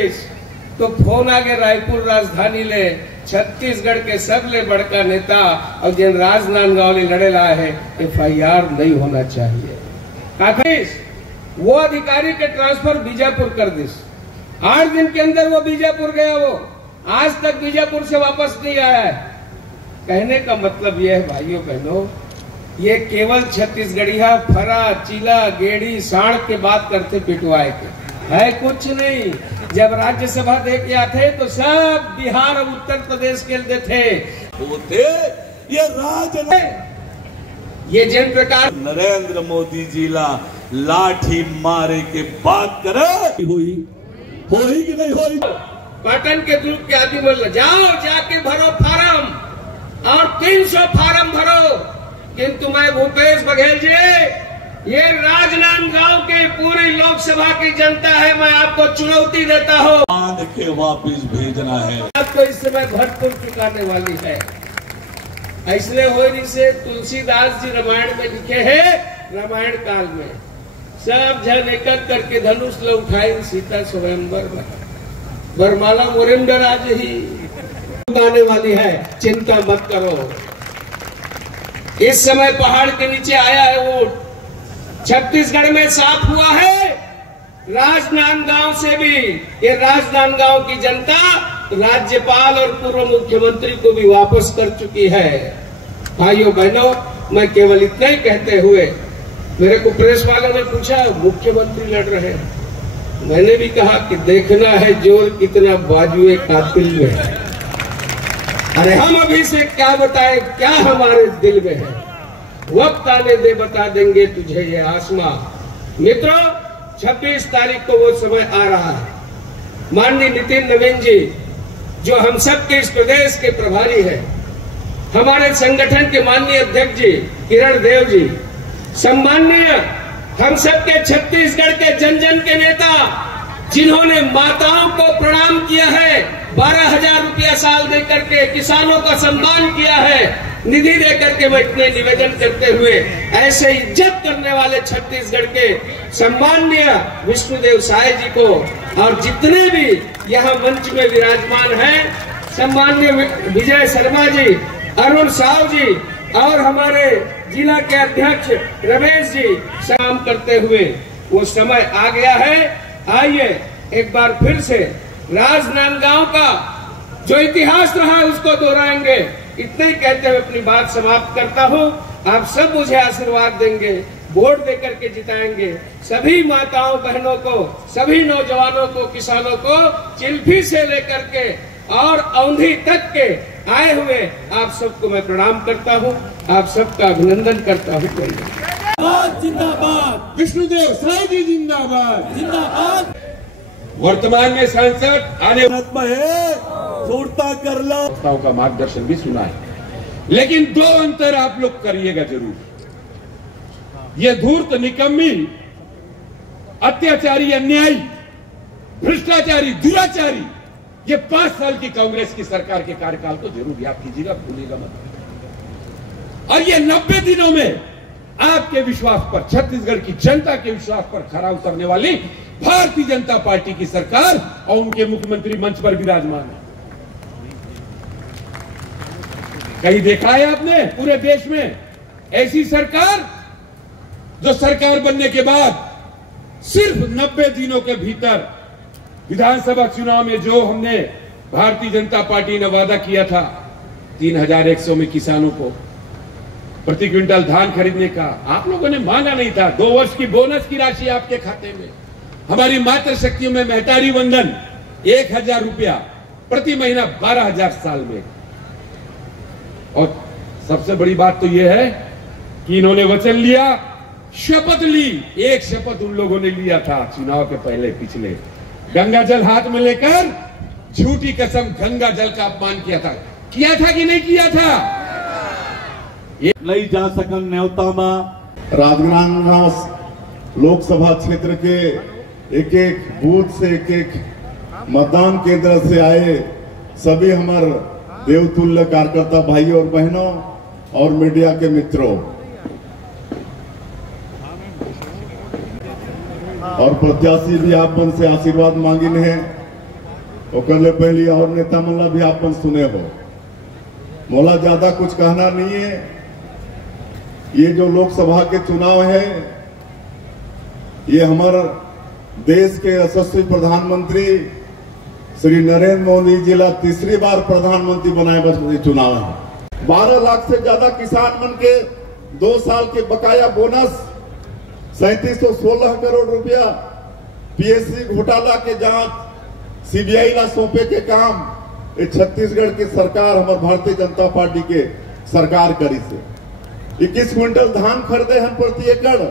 करीस तो फोन आगे रायपुर राजधानी ले छत्तीसगढ़ के सबले बड़का नेता और जिन राजनांदगांव ले लड़ेला है FIR नहीं होना चाहिए। काखिस वो अधिकारी के ट्रांसफर बीजापुर कर दिस। 8 दिन के अंदर वो बीजापुर गया, वो आज तक बीजापुर से वापस नहीं आया है। कहने का मतलब यह है भाइयों बहनों, ये केवल छत्तीसगढ़िया फरा चीला गेड़ी साड़ के बात करते पिटवाए के है, कुछ नहीं। जब राज्यसभा दे के आते तो सब बिहार और उत्तर प्रदेश के लिए थे होते ये राज ये जिन प्रकार नरेंद्र मोदी जी ला लाठी मारे के बात करे हुई कि नहीं हुई। पाटन के ग्रुप के आदमी बोल जाओ जाके भरो फार्म और 300 फार्म भरो, किंतु मैं भूपेश बघेल जी ये राजनांदगांव के पूरी लोकसभा की जनता है, मैं आपको चुनौती देता हूँ, बांध के वापिस भेजना है। आपको इस समय भरपूर चुकाने वाली है। इसलिए होली से तुलसीदास जी रामायण में लिखे हैं, रामायण काल में सब जन एकत्र करके धनुष ले उठाई सीता स्वयंवर वरमाला मुरिंदर आज ही चुकाने वाली है, चिंता मत करो। इस समय पहाड़ के नीचे आया है वोट, छत्तीसगढ़ में साफ हुआ है राजनांदगांव से भी। ये राजनांदगांव की जनता राज्यपाल और पूर्व मुख्यमंत्री को भी वापस कर चुकी है। भाइयों बहनों, मैं केवल इतना ही कहते हुए, मेरे को प्रेस वालों ने पूछा मुख्यमंत्री लड़ रहे हैं, मैंने भी कहा कि देखना है जोर कितना बाजुए कातिल में है। अरे हम अभी से क्या बताएं क्या हमारे दिल में है, वक्त आने दे बता देंगे तुझे ये आसमां। मित्रों, 26 तारीख को वो समय आ रहा है। माननीय नितिन नवीन जी जो हम सब के इस प्रदेश के प्रभारी हैं, हमारे संगठन के माननीय अध्यक्ष जी किरण देव जी, सम्माननीय हम सब के छत्तीसगढ़ के जन जन के नेता जिन्होंने माताओं को प्रणाम किया है, 12,000 रुपया साल दे करके किसानों का सम्मान किया है, निधि दे करके मैं इतने निवेदन करते हुए ऐसे इज्जत करने वाले छत्तीसगढ़ के सम्माननीय विष्णुदेव साय जी को और जितने भी यहाँ मंच में विराजमान हैं, सम्माननीय विजय शर्मा जी, अरुण साव जी और हमारे जिला के अध्यक्ष रमेश जी, सलाम करते हुए वो समय आ गया है। आइए एक बार फिर से राजनांदगांव का जो इतिहास रहा है उसको दोहराएंगे। इतने ही कहते हुए अपनी बात समाप्त करता हूँ। आप सब मुझे आशीर्वाद देंगे, वोट देकर के जिताएंगे। सभी माताओं बहनों को, सभी नौजवानों को, किसानों को चिल्फी से लेकर के और औंधी तक के आए हुए आप सबको मैं प्रणाम करता हूँ, आप सबका अभिनंदन करता हूँ। जिंदाबाद विष्णुदेव साय जी, जिंदाबाद जिंदाबाद। वर्तमान में सांसद आने छोड़ता कर लो का मार्गदर्शन भी सुना है, लेकिन 2 अंतर आप लोग करिएगा जरूर। ये धूर्त निकम्मी अत्याचारी अन्यायी भ्रष्टाचारी दुराचारी ये 5 साल की कांग्रेस की सरकार के कार्यकाल को जरूर याद कीजिएगा, भूलिएगा मत। और ये 90 दिनों में आपके विश्वास पर, छत्तीसगढ़ की जनता के विश्वास पर खरा उतरने वाली भारतीय जनता पार्टी की सरकार और उनके मुख्यमंत्री मंच पर विराजमान है। कहीं देखा है आपने पूरे देश में ऐसी सरकार जो सरकार बनने के बाद सिर्फ 90 दिनों के भीतर विधानसभा चुनाव में जो हमने भारतीय जनता पार्टी ने वादा किया था 3,100 में किसानों को प्रति क्विंटल धान खरीदने का, आप लोगों ने मांगा नहीं था। 2 वर्ष की बोनस की राशि आपके खाते में, हमारी मातृ शक्तियों में महतारी वंदन 1,000 रुपया प्रति महीना 12,000 साल में। और सबसे बड़ी बात तो यह है कि इन्होंने वचन लिया, शपथ ली। एक शपथ उन लोगों ने लिया था चुनाव के पहले पिछले, गंगा जल हाथ में लेकर झूठी कसम गंगा जल का अपमान किया था कि नहीं किया था? नहीं जा सकन न्योता में राजनांदगांव लोकसभा क्षेत्र के एक बूथ से एक मतदान केंद्र से आए सभी हमारे देवतुल्य कार्यकर्ता भाइयों और बहनों और मीडिया के मित्रों और प्रत्याशी भी आप मन से आशीर्वाद मांगिन है। ओकर पहले और नेता मन भी आपन सुने हो। मोला ज्यादा कुछ कहना नहीं है। ये जो लोकसभा के चुनाव है, ये हमारे देश के यशस्वी प्रधानमंत्री श्री नरेंद्र मोदी जी ला तीसरी बार प्रधानमंत्री बनाए बस चुनाव है। 12 लाख से ज्यादा किसान मन के 2 साल के बकाया बोनस, 3716 करोड़ रुपया, पीएससी घोटाला के जांच सीबीआई ला सौंपे के काम ये छत्तीसगढ़ की सरकार, हमारे भारतीय जनता पार्टी के सरकार करी से। 21 क्विंटल धान खरीदे हैं प्रति एकड़,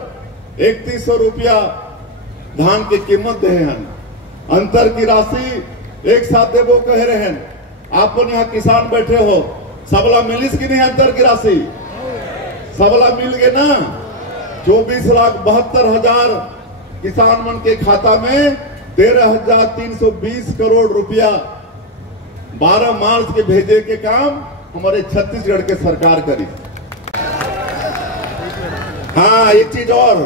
3100 रुपया धान की कीमत दे हैं। अंतर की राशि एक साथ देवो कह रहे हैं। आप यहाँ किसान बैठे हो, सबला मिलिस की नहीं अंतर की राशि? सबला मिल गए ना। 24,72,000 किसान मन के खाता में 13,320 करोड़ रुपया 12 मार्च के भेजे के काम हमारे छत्तीसगढ़ के सरकार करी। हाँ, एक चीज और,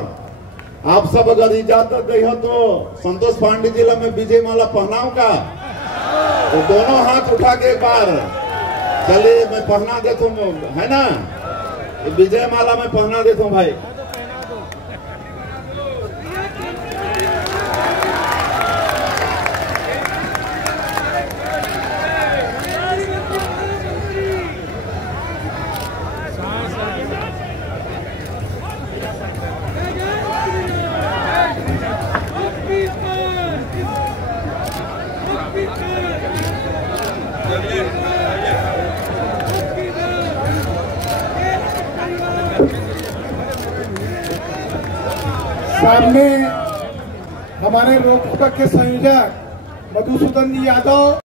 आप सब अगर इजाजत दी हो तो संतोष पांडे जिला में विजय माला पहनाऊ का, तो दोनों हाथ उठा के एक बार चलिए मैं पहना देता हूँ, है ना? विजय माला में पहना देता हूँ भाई। सामने हमारे लोकसभा के संयोजक मधुसूदन यादव